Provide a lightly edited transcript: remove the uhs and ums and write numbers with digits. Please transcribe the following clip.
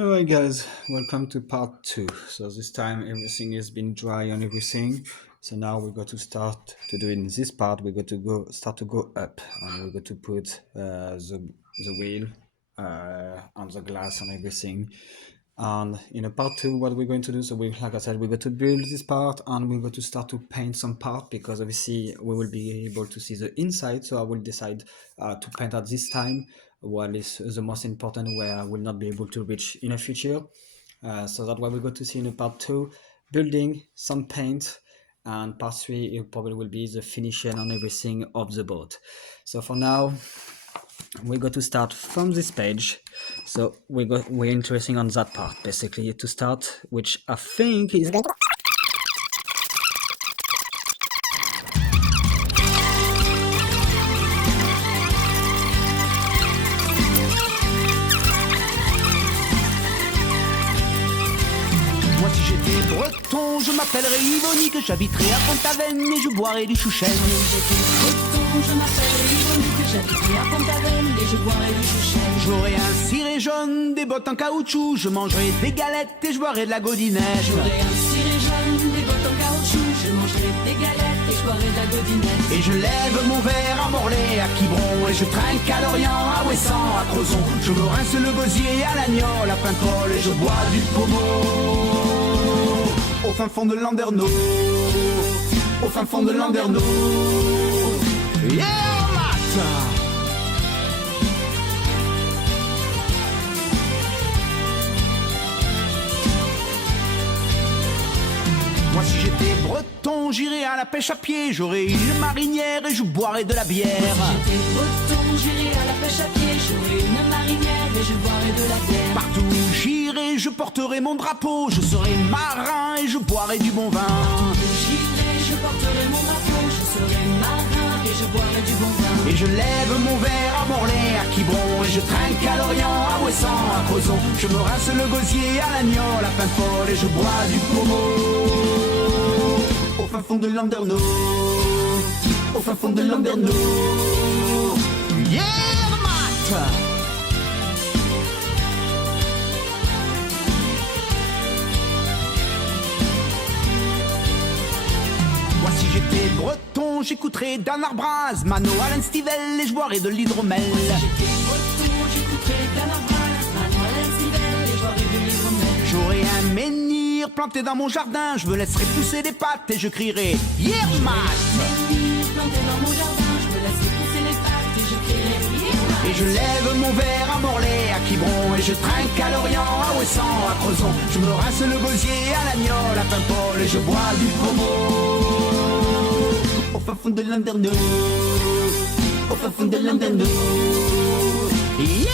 Alright, guys, welcome to part two. So this time everything has been dry and everything. So now we got to start to do in this part. We got to start to go up, and we got to put the wheel on the glass and everything. And in a part two, what we're going to do, so we, like I said, we got to build this part, and we got to start to paint some part because obviously we will be able to see the inside. So I will decide to paint at this time what is the most important where I will not be able to reach in the future. So that's what we got to see in a part two, building, some paint, and part three it probably will be the finishing and everything of the boat. So for now, we got to start from this page. So we're interesting on that part basically to start, which I think is going to Moi si j'étais breton, je m'appellerais Yvonique, j'habiterais à Pont-Aven et je boirais du chouchen. Si j'étais breton, je m'appellerais Yvonique, j'habiterais à Pont-Aven et je boirais du chouchen. J'aurais un ciré jaune, des bottes en caoutchouc, je mangerais des galettes et je boirais de la godinette. J'aurais un ciré jaune, des bottes en caoutchouc, je mangerais des galettes et je boirais de la godinette. Et je lève mon verre à Morlaix, à Quiberon, et je trinque à Lorient, à Ouessant, à Crozon. Je me rince le gosier à l'agneau, à Paimpol, et je bois du pommeau. Au fin fond de Landerneau, au fin fond de Landerneau. Yeah, Matt! Moi si j'étais breton, j'irais à la pêche à pied, j'aurais une marinière et je boirais de la bière. Si j'étais breton, j'irais à la pêche à pied, j'aurais une marinière et je boirais de la bière. Partout où j'irai, je porterai mon drapeau, je serai marin et je boirai du bon vin. J'irai, je porterai mon drapeau, je serai marin et je boirai du bon vin. Et je lève mon verre à Morlaix, à Quiberon, et je trinque à Lorient, à Ouessant, à Crozon. Je me rince le gosier à l'agneau, à Paimpol, et je bois du pommeau. Au fin fond de Landerneau, au fin fond de Landerneau. Yeah, Matt! Moi si j'étais breton, j'écouterais Dan Arbraz, Mano, Alain Stivell et je boirais de l'hydromel. Si j'étais breton, j'écouterais Dan Arbraz, Mano, Alain Stivell et je boirais de l'hydromel. J'aurais un menhir planté dans mon jardin, je me laisserai pousser des pattes et je crierai Yeah, Matt! Planté dans mon jardin, je me laisserai pousser les pattes et je crierai Yeah, Matt! Et je lève mon verre à Morlaix, à Quiberon, et je trinque à Lorient, à Ouessant, à Crozon. Je me rince le gosier à l'agneau, à Paimpol, et je bois du pommeau. Au fin fond de Landerneau, au fin fond de Landerneau. Yeah!